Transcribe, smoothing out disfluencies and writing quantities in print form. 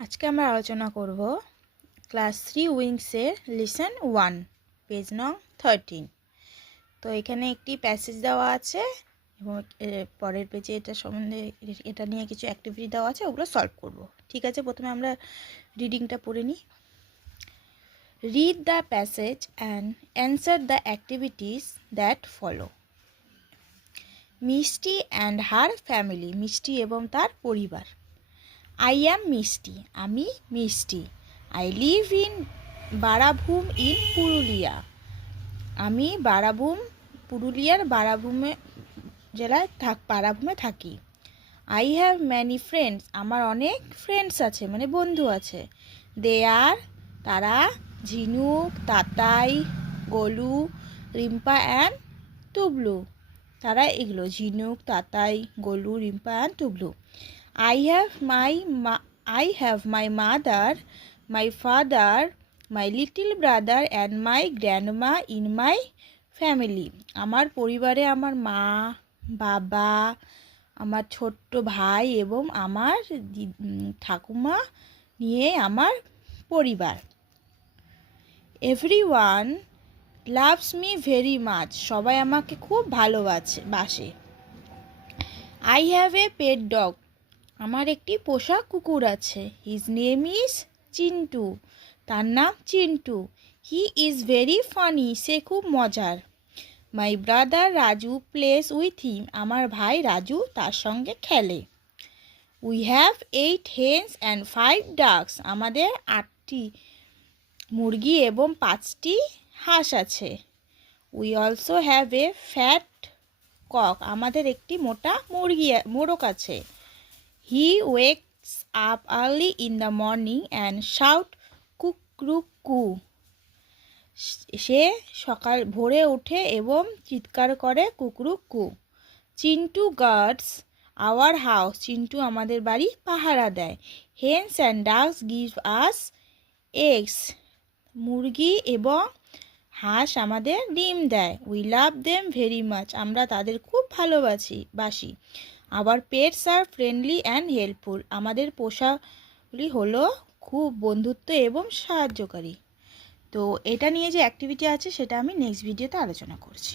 আজকে আমরা আলোচনা করব ক্লাস 3 উইংসের লেসন 1 পেজ নং 13। তো এখানে একটি প্যাসেজ দেওয়া আছে এবং পরের পেজে এটা নিয়ে কিছু অ্যাক্টিভিটি দেওয়া আছে, ওগুলো সলভ করব। ঠিক আছে, প্রথমে আমরা রিডিংটা পড়ে নিই। Read the passage and answer the activities that follow. মিষ্টি অ্যান্ড হার ফ্যামিলি, মিষ্টি এবং তার পরিবার। I am মিষ্টি, আমি মিষ্টি। I live in বারাভূম in Purulia, আমি পুরুলিয়ার বারাভূমে জেলায় বারাভূমে থাকি। I have many friends, আমার অনেক ফ্রেন্ডস আছে মানে বন্ধু আছে। They are, তারা ঝিনুক, তাতাই, গোলু, রিম্পা অ্যান্ড টুবলু। তারা এগুলো ঝিনুক, Tatai, Golu, Rimpa and Tublu. I have my mother, my father, my little brother and my grandma in my family. আমার পরিবারে আমার মা, বাবা, আমার ছোট্ট ভাই এবং আমার ঠাকুমা নিয়ে আমার পরিবার। Everyone loves me very much. সবাই আমাকে খুব ভালোবাসে। I have a pet dog. আমার একটি পোষা কুকুর আছে। হিজ নেম ইজ চিন্টু, তার নাম Chintu. He is very funny, সে খুব মজার। My brother Raju plays with him, আমার ভাই রাজু তার সঙ্গে খেলে। We have 8 hens and 5 ducks, আমাদের 8টি মুরগি এবং 5টি হাঁস আছে। We also have a fat cock, আমাদের একটি মোরগ আছে। He wakes up early in the morning and shout কুকরুকু, সে সকাল ভোরে ওঠে এবং চিৎকার করে কুকরুকু। Chintu guards our house, Chintu আমাদের বাড়ি পাহারা দেয়। Hens and ducks give us eggs, মুরগি এবং হাঁস আমাদের ডিম দেয়। We love them very much, আমরা তাদের খুব ভালোবাসি। Our pets are friendly and helpful, আমাদের পোষাগুলি হলো খুব বন্ধুত্ব এবং সাহায্যকারী। তো এটা নিয়ে যে অ্যাক্টিভিটি আছে সেটা আমি নেক্সট ভিডিওতে আলোচনা করছি।